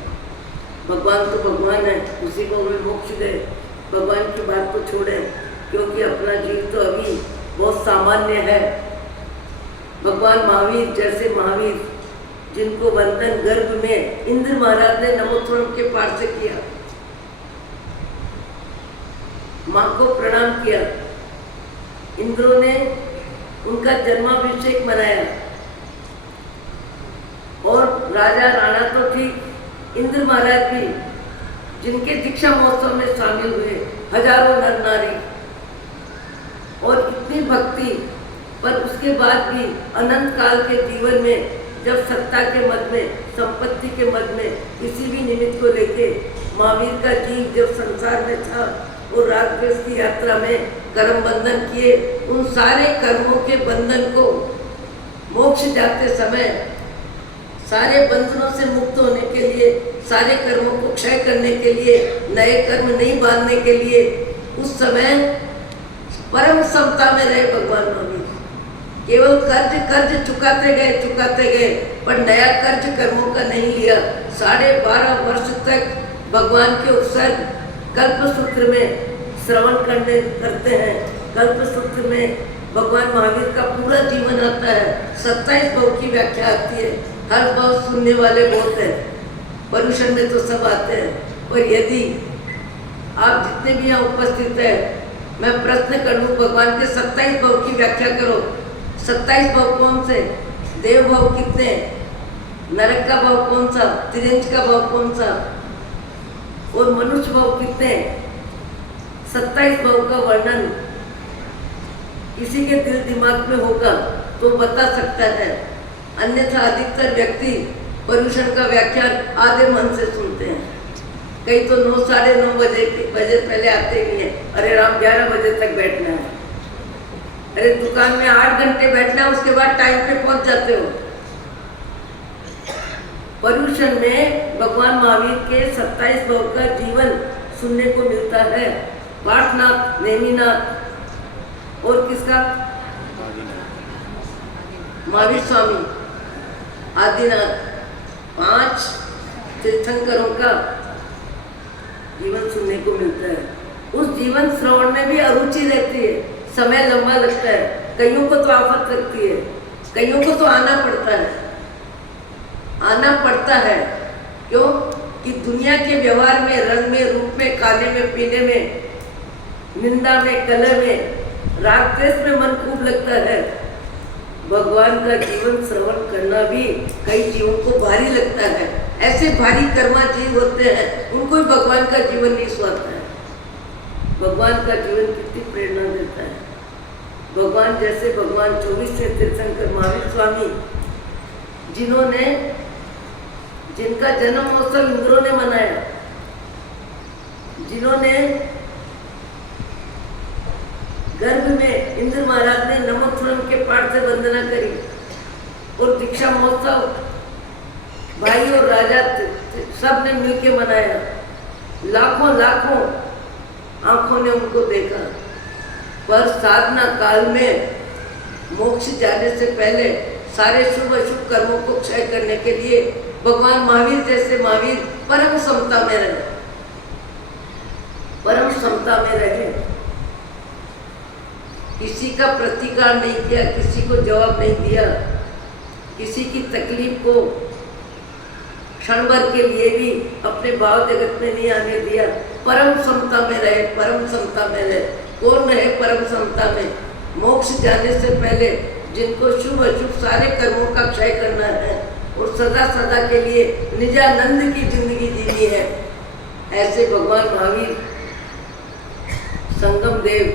भगवान तो भगवान है, उसी को वे मोक्ष गए। भगवान की बात को छोड़े, क्योंकि अपना जीव तो अभी बहुत सामान्य है। भगवान महावीर जैसे महावीर जिनको वंदन गर्भ में इंद्र महाराज ने नमोत्तम के पार से किया, माँ को प्रणाम किया, इंद्रों ने उनका जन्माभिषेक मनाया और राजा राणा तो ठीक, इंद्र महाराज भी जिनके दीक्षा महोत्सव में शामिल हुए, हजारों नर नारी और इतनी भक्ति, पर उसके बाद भी अनंत काल के जीवन में जब सत्ता के मद में, संपत्ति के मद में, किसी भी निमित्त को लेके महावीर का जीव जब संसार में था और राजवेश की यात्रा में कर्म बंधन किए, उन सारे कर्मों के बंधन को मोक्ष जाते समय सारे बंधनों से मुक्त होने के लिए, सारे कर्मों को क्षय करने के लिए, नए कर्म नहीं बांधने के लिए उस समय परम समता में रहे भगवान महावीर। केवल कर्ज चुकाते गए पर नया कर्ज कर्मों का नहीं लिया। 12.5 वर्ष तक भगवान के उत्सर्ग कल्पसूत्र में श्रवण करते हैं। कल्पसूत्र में भगवान महावीर का पूरा जीवन आता है। 27 भाव की व्याख्या आती है, हर भाव सुनने वाले बहुत हैं, पर्यूषण में तो सब आते हैं। और यदि आप जितने भी यहाँ उपस्थित हैं, मैं प्रश्न कर लूँ, भगवान के 27 भाव की व्याख्या करो। 27 भाव कौन से? देव भाव कितने? नरक का भाव कौन सा? त्रिंज का भाव कौन सा? और मनुष्य भाव कितने? 27 भाव का वर्णन किसी के दिल दिमाग में होगा तो बता सकता है, अन्यथा अधिकतर व्यक्ति पर्यूषण का व्याख्यान आधे मन से सुनते हैं। कई तो 9 साढ़े 9 बजे पहले आते नहीं है। अरे राम 11 बजे तक बैठना है। अरे दुकान में 8 घंटे बैठना है, उसके बाद टाइम पे पहुंच जाते हो। पर्यूषण में भगवान महावीर के 27 भाव का जीवन सुनने को मिलता है। पाठनाथ, नेमिनाथ और किसका? महावीर स्वामी, आदिनाथ, 5 तीर्थंकरों का जीवन सुनने को मिलता है। उस जीवन श्रवण में भी अरुचि रहती है, समय लंबा लगता है। कईयों को तो आफत लगती है, कईयों को तो आना पड़ता है। क्यों? कि दुनिया के व्यवहार में, रंग में, रूप में, खाने में, पीने में, निंदा में, कलह में, राग द्वेष में मन खूब लगता है। भगवान का जीवन श्रवण करना भी कई जीवों को भारी लगता है। ऐसे भारी कर्मा जीव होते हैं, उनको भी भगवान का जीवन नहीं सुहाता है। भगवान का जीवन कितनी प्रेरणा देता है। भगवान जैसे भगवान 24 तीर्थंकर महावीर स्वामी, जिनका जन्म महोत्सव इंद्रों ने मनाया, जिन्होंने गर्भ में इंद्र महाराज ने नमोत्तरम के पाठ से वंदना करी और दीक्षा महोत्सव भाई और राजा सब ने मिलकर मनाया। लाखों आंखों ने उनको देखा। पर साधना काल में मोक्ष जाने से पहले सारे शुभ अशुभ कर्मों को क्षय करने के लिए भगवान महावीर जैसे महावीर परम समता में रहे। किसी का प्रतिकार नहीं किया, किसी को जवाब नहीं दिया, किसी की तकलीफ को क्षण भर के लिए भी अपने भाव जगत में नहीं आने दिया। परम समता में रहे। कौन रहे परम समता में? मोक्ष जाने से पहले जिनको शुभ अशुभ सारे कर्मों का क्षय करना है और सदा सदा के लिए निजानंद की जिंदगी जीनी है। ऐसे भगवान महावीर, संगम देव,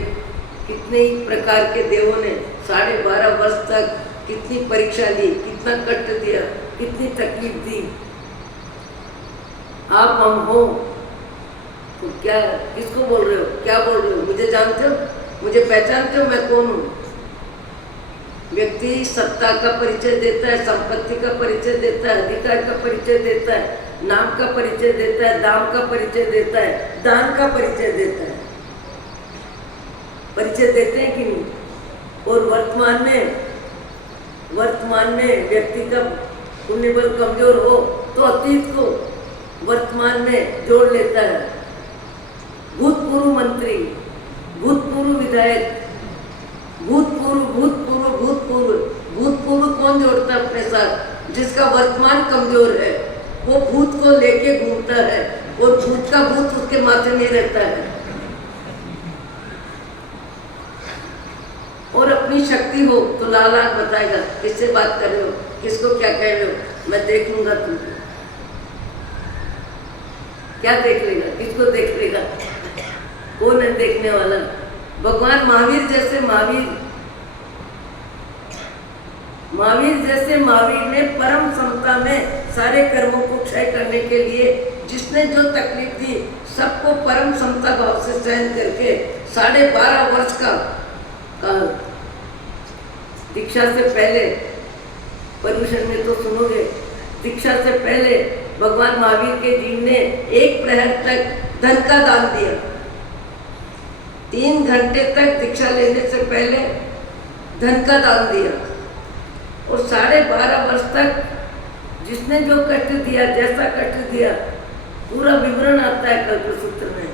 कितने ही प्रकार के देवों ने 12.5 वर्ष तक कितनी परीक्षा ली, कितना कष्ट दिया, कितनी तकलीफ दी। आप हम हो तो क्या, किसको बोल रहे हो? क्या बोल रहे हो? मुझे जानते हो? मुझे पहचानते हो? मैं कौन हूँ? व्यक्ति सत्ता का परिचय देता है, संपत्ति का परिचय देता है, अधिकार का परिचय देता है, नाम का परिचय देता है, दाम का परिचय देता है, दान का परिचय देता है। परिचय देते हैं कि नहीं? और वर्तमान में व्यक्ति का पुण्य बल कमजोर हो तो अतीत को वर्तमान में जोड़ लेता है। भूतपूर्व मंत्री, भूतपूर्व विधायक, भूतपूर्व कौन जोड़ता है अपने साथ? जिसका वर्तमान कमजोर है, वो भूत को लेके घूमता है और भूत का भूत उसके माथे में रहता है। और अपनी शक्ति हो तो लाल बताएगा किससे बात कर रहे हो, किसको क्या कह रहे हो, मैं देख लूंगा तुमको। क्या देख लेगा? किसको देख लेगा? कौन है देखने वाला? भगवान महावीर जैसे महावीर ने परम समता में सारे कर्मों को क्षय करने के लिए जिसने जो तकलीफ दी सबको परम समता भाव से सहन करके 12.5 वर्ष का काल, दीक्षा से पहले, पर्यूषण में तो सुनोगे, दीक्षा से पहले भगवान महावीर के जीव ने 1 प्रहर तक धन का दान दिया। 3 घंटे तक दीक्षा लेने से पहले धन का दान दिया। और 12.5 वर्ष तक जिसने जो कष्ट दिया, जैसा कष्ट दिया, पूरा विवरण आता है कल्पसूत्र में।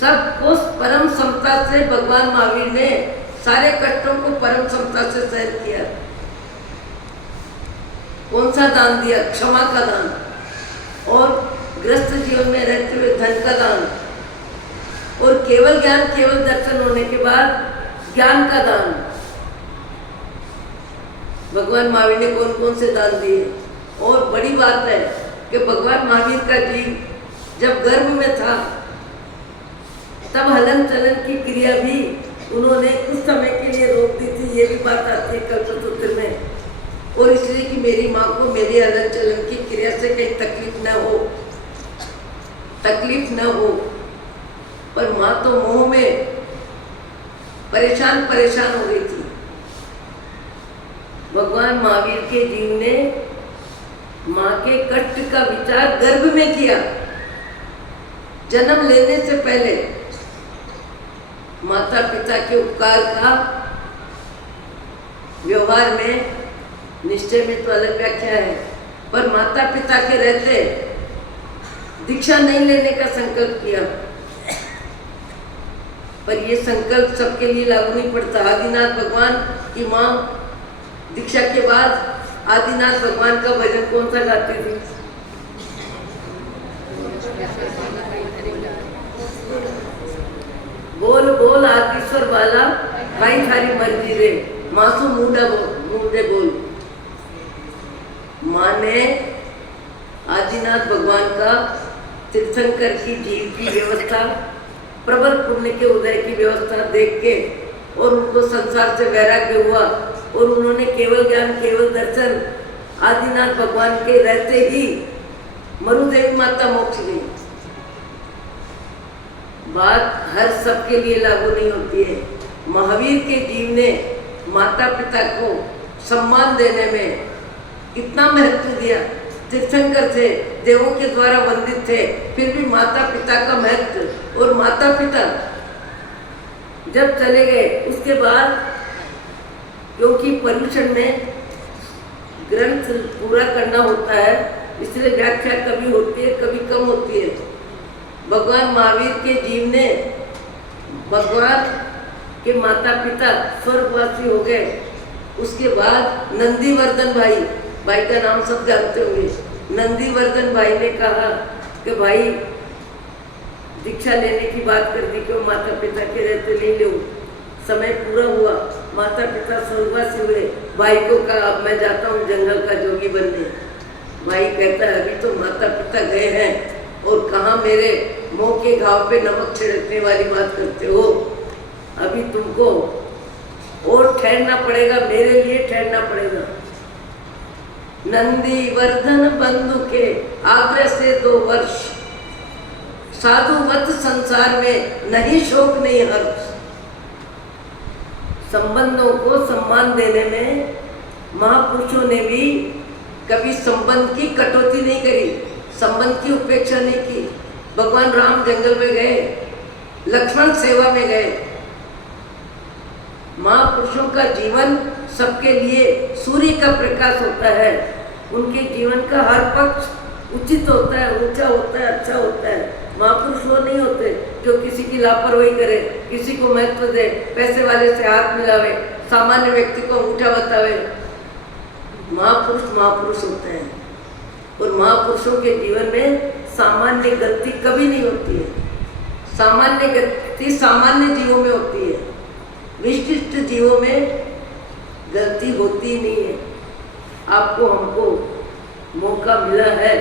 सब उस परम समता से भगवान महावीर ने सारे कष्टों को परम समता से सहन किया। कौन सा दान दिया? क्षमा का दान। और ग्रस्त जीवन में रहते हुए धन का दान। और केवल ज्ञान, केवल दर्शन होने के बाद ज्ञान का दान। भगवान महावीर ने कौन कौन से दान दिए? और बड़ी बात है कि भगवान महावीर का जीव जब गर्भ में था तब हलन चलन की क्रिया भी उन्होंने कुछ समय के लिए रोक दी थी। ये भी बात आती है कल्पसूत्र में। और इसलिए कि मेरी माँ को मेरी हलन चलन की क्रिया से कहीं तकलीफ न हो। पर माँ तो मोह में परेशान हो गई थी। भगवान महावीर के जीव ने माँ के कष्ट का विचार गर्भ में किया। जन्म लेने से पहले माता पिता के उपकार का व्यवहार में, निश्चय में तो अलग व्याख्या है, पर माता पिता के रहते दीक्षा नहीं लेने का संकल्प किया। पर ये संकल्प सबके लिए लागू नहीं पड़ता। आदिनाथ भगवान की माँ दीक्षा के बाद आदिनाथ भगवान का भजन कौन सा गाती थी? बोल बोल आदिश्वर वाला भाई थारी मर्जी रे, मासू मुंडे बोल। माँ ने आदिनाथ भगवान का तीर्थंकर की जीव की व्यवस्था, प्रबल पुण्य के उदय की व्यवस्था देख के और उनको संसार से वैराग्य हुआ और उन्होंने केवल ज्ञान केवल दर्शन आदिनाथ भगवान के रहते ही मरुदेवी माता मोक्ष गई। बात हर सबके लिए लागू नहीं होती है। महावीर के जीव ने माता पिता को सम्मान देने में कितना महत्व दिया। तीर्थंकर थे, देवों के द्वारा वंदित थे, फिर भी माता पिता का महत्व। और माता पिता जब चले गए उसके बाद, क्योंकि पर्यूषण में ग्रंथ पूरा करना होता है, इसलिए व्याख्या कभी होती है कभी कम होती है। भगवान महावीर के जीव ने भगवान के माता पिता स्वर्गवासी हो गए। उसके बाद नंदीवर्धन भाई का नाम सब जानते होंगे। नंदीवर्धन भाई ने कहा कि भाई दीक्षा लेने की बात कर दी, क्यों माता पिता के रहते ले लो। समय पूरा हुआ, माता पिता स्वर्गवासी हुए। भाई को कहा अब मैं जाता हूँ जंगल का जोगी बनने। भाई कहता है अभी तो माता पिता गए हैं और कहाँ मेरे मुंह के घाव पे नमक छिड़कने वाली बात करते हो। अभी तुमको और ठहरना पड़ेगा, मेरे लिए ठहरना पड़ेगा। नंदीवर्धन बंधु के आग्रह से 2 वर्ष साधुवत संसार में नहीं शोक नहीं हर्ष। संबंधों को सम्मान देने में महापुरुषों ने भी कभी संबंध की कटौती नहीं करी, संबंध की उपेक्षा नहीं की। भगवान राम जंगल में गए, लक्ष्मण सेवा में गए। महापुरुषों का जीवन सबके लिए सूर्य का प्रकाश होता है। उनके जीवन का हर पक्ष उचित होता है, ऊंचा होता है, अच्छा होता है। महापुरुष वो नहीं होते जो किसी की लापरवाही करे, किसी को महत्व दे, पैसे वाले से हाथ मिलावे, सामान्य व्यक्ति को अंगूठा बतावे। महापुरुष होते हैं और महापुरुषों के जीवन में सामान्य गलती कभी नहीं होती है। सामान्य गलती सामान्य जीवों में होती है, विशिष्ट जीवों में गलती होती ही नहीं है। आपको हमको मौका मिला है,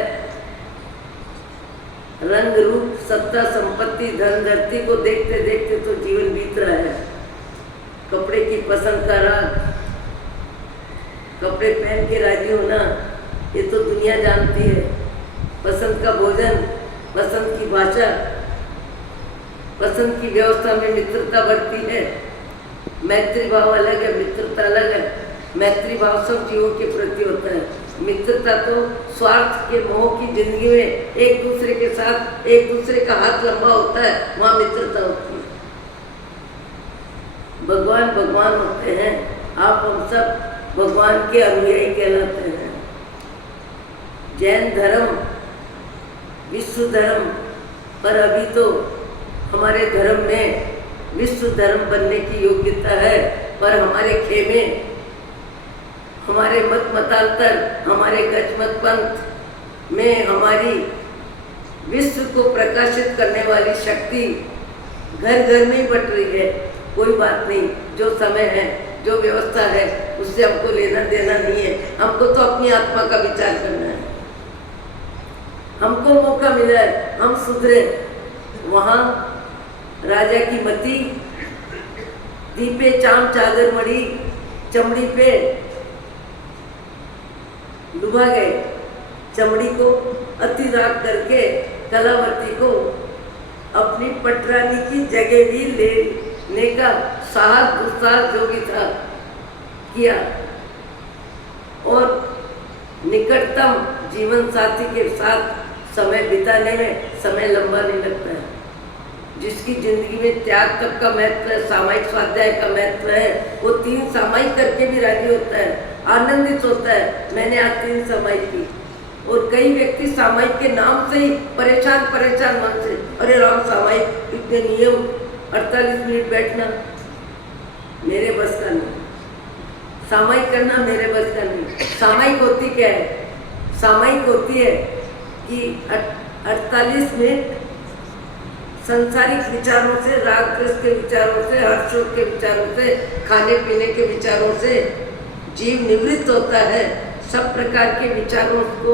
रंग रूप सत्ता संपत्ति धन धरती को देखते देखते तो जीवन बीत रहा है। कपड़े की पसंद का राग, कपड़े पहन के राजी होना ये तो दुनिया जानती है। पसंद का भोजन, पसंद की भाषा, पसंद की व्यवस्था में मित्रता बढ़ती है। मैत्री भाव अलग है, मित्रता अलग है। मैत्री भाव सब जीवों के प्रति होता है। मित्रता तो स्वार्थ के मोह की जिंदगी में एक दूसरे के साथ एक दूसरे का हाथ लंबा होता है, वहाँ मित्रता होती है। भगवान भगवान होते हैं, आप हम सब भगवान के अनुयायी कहलाते हैं। जैन धर्म विश्व धर्म, पर अभी तो हमारे धर्म में विश्व धर्म बनने की योग्यता है, पर हमारे खेमे, हमारे मत मतांतर, हमारे गज मत पंथ में हमारी विश्व को प्रकाशित करने वाली शक्ति घर घर में ही बट रही है। कोई बात नहीं, जो समय है, जो व्यवस्था है, उससे हमको लेना देना नहीं है। हमको तो अपनी आत्मा का विचार करना है। हमको मौका मिला है, हम सुधरे। वहाँ राजा की मती, दीपे चाम चादर मड़ी, चमड़ी पे लुभा गए। चमड़ी को अति राग करके कलावती को अपनी पटरानी की जगह भी लेने का साहस दुस्साहस जो भी था किया, और निकटतम जीवन साथी के साथ समय बिताने में समय लंबा नहीं लगता है। जिसकी जिंदगी में त्याग तक का महत्व है, सामायिक स्वाध्याय का महत्व है, वो 3 सामायिक करके भी राजी होता है, आनंदित होता है। मैंने आज 3 सामायिक की, और कई व्यक्ति सामायिक के नाम से ही परेशान मन से, अरे राम सामायिक इतने नियम, 48 मिनट बैठना मेरे बस का नहीं, सामायिक करना मेरे बस का नहीं। सामायिक होती क्या है? सामायिक होती है कि 48 मिनट संसारिक विचारों से, राग द्वेष के विचारों से, हर्षों के विचारों से, खाने पीने के विचारों से जीव निवृत्त होता है। सब प्रकार के विचारों को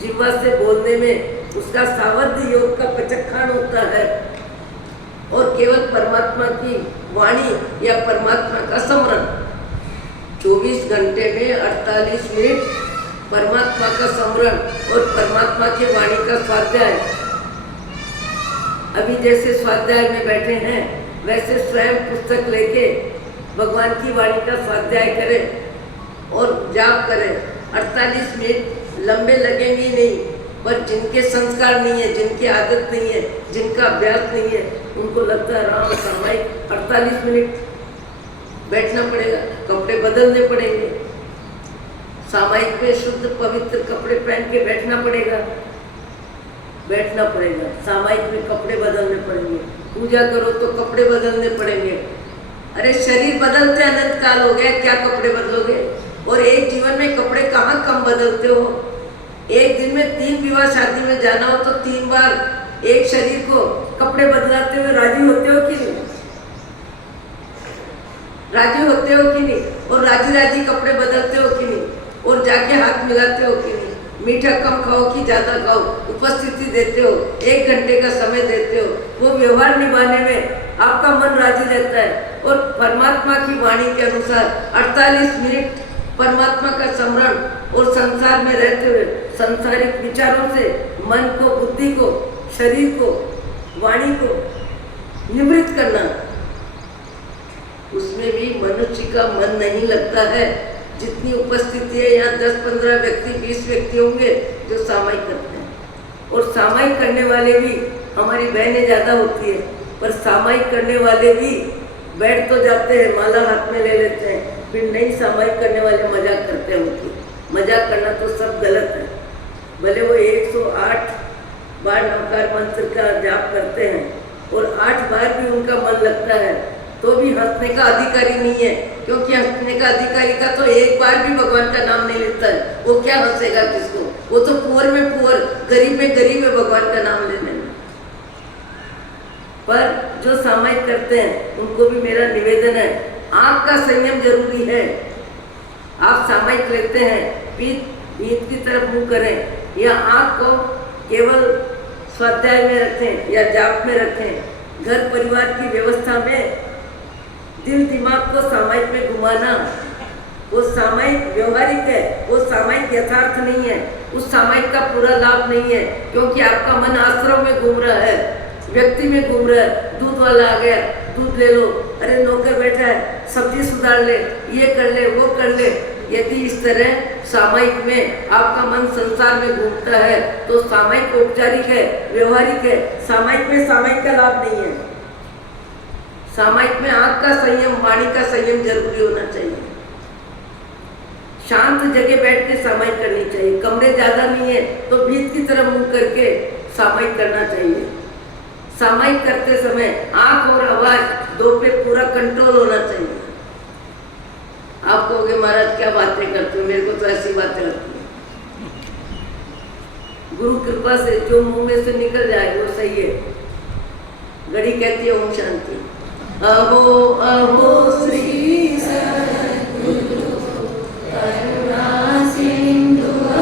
जीवा से बोलने में उसका सावध्य योग का प्रचक्षण होता है, और केवल परमात्मा की वाणी या परमात्मा का स्मरण 24 घंटे में 48 मिनट परमात्मा का स्मरण और परमात्मा की वाणी का स्वाध्याय। अभी जैसे स्वाध्याय में बैठे हैं वैसे स्वयं पुस्तक लेके भगवान की वाणी का स्वाध्याय करें और जाप करें। 48 मिनट लंबे लगेंगे नहीं, पर जिनके संस्कार नहीं है, जिनकी आदत नहीं है, जिनका अभ्यास नहीं है, उनको लगता है राम सामायिक 48 मिनट बैठना पड़ेगा, कपड़े बदलने पड़ेंगे, सामायिक में शुद्ध पवित्र कपड़े पहन के बैठना पड़ेगा, सामायिक में कपड़े बदलने पड़ेंगे, पूजा करो तो कपड़े बदलने पड़ेंगे। अरे शरीर बदलते अनंत काल हो गया, क्या कपड़े बदलोगे? और एक जीवन में कपड़े कहाँ कम बदलते हो? एक दिन में 3 विवाह शादी में जाना हो तो 3 बार एक शरीर को कपड़े बदलाते हुए राजी होते हो कि नहीं? राजी होते हो कि नहीं? और राजी कपड़े बदलते हो कि नहीं? और जाके हाथ मिलाते हो कि नहीं? मीठा कम खाओ कि ज्यादा खाओ, उपस्थिति देते हो, 1 घंटे का समय देते हो, वो व्यवहार निभाने में आपका मन राजी रहता है। और परमात्मा की वाणी के अनुसार 48 मिनट परमात्मा का स्मरण और संसार में रहते हुए संसारिक विचारों से मन को, बुद्धि को, शरीर को, वाणी को निवृत्त करना, उसमें भी मनुष्य का मन नहीं लगता है। जितनी उपस्थिति है यहाँ 10-15 व्यक्ति, 20 व्यक्ति होंगे जो सामायिक करते हैं, और सामायिक करने वाले भी हमारी बहनें ज़्यादा होती है, पर सामायिक करने वाले भी बैठ तो जाते हैं, माला हाथ में ले लेते हैं, फिर नहीं सामायिक करने वाले मजाक करते हैं। उनकी मजाक करना तो सब गलत है। भले वो 108 बार नमकार मंत्र का जाप करते हैं और 8 बार भी उनका मन लगता है, तो भी हंसने का अधिकारी नहीं है, क्योंकि हंसने का अधिकारी का तो एक बार भी भगवान का नाम नहीं लेता है, वो क्या हंसेगा किसको? वो तो पुअर में पुअर, गरीब में गरीब है भगवान का नाम लेने में। पर जो सामायिक करते हैं उनको भी मेरा निवेदन है, आँख का संयम जरूरी है। आप सामायिक लेते हैं, पीठ की तरफ मुंह करें, या आँख को केवल स्वाध्याय में रखें या जाप में रखें। घर परिवार की व्यवस्था में दिल दिमाग को सामायिक में घुमाना, वो सामायिक व्यवहारिक है, वो सामायिक यथार्थ नहीं है, उस सामायिक का पूरा लाभ नहीं है, क्योंकि आपका मन आश्रम में घूम रहा है, व्यक्ति में घूम रहा है। दूध वाला आ गया, दूध ले लो, अरे नौकर बैठा है, सब्जी सुधार ले, ये कर ले, वो कर ले। यदि इस तरह सामायिक में आपका मन संसार में घूमता है तो सामायिक औपचारिक है, व्यवहारिक है, सामायिक में सामायिक का लाभ नहीं है। सामायिक में आँख का संयम, वाणी का संयम जरूरी होना चाहिए। शांत जगह बैठ के सामायिक करनी चाहिए, कमरे ज्यादा नहीं है तो भीत की तरफ मुंह करके सामायिक करना चाहिए। सामायिक करते समय आँख और आवाज 2 पे पूरा कंट्रोल होना चाहिए। आप कहोगे महाराज क्या बातें करते हो, मेरे को तो ऐसी बातें लगती है। गुरु कृपा से जो मुंह में से निकल जाए वो सही है। घड़ी कहती है ओम शांति। अहो अहो श्री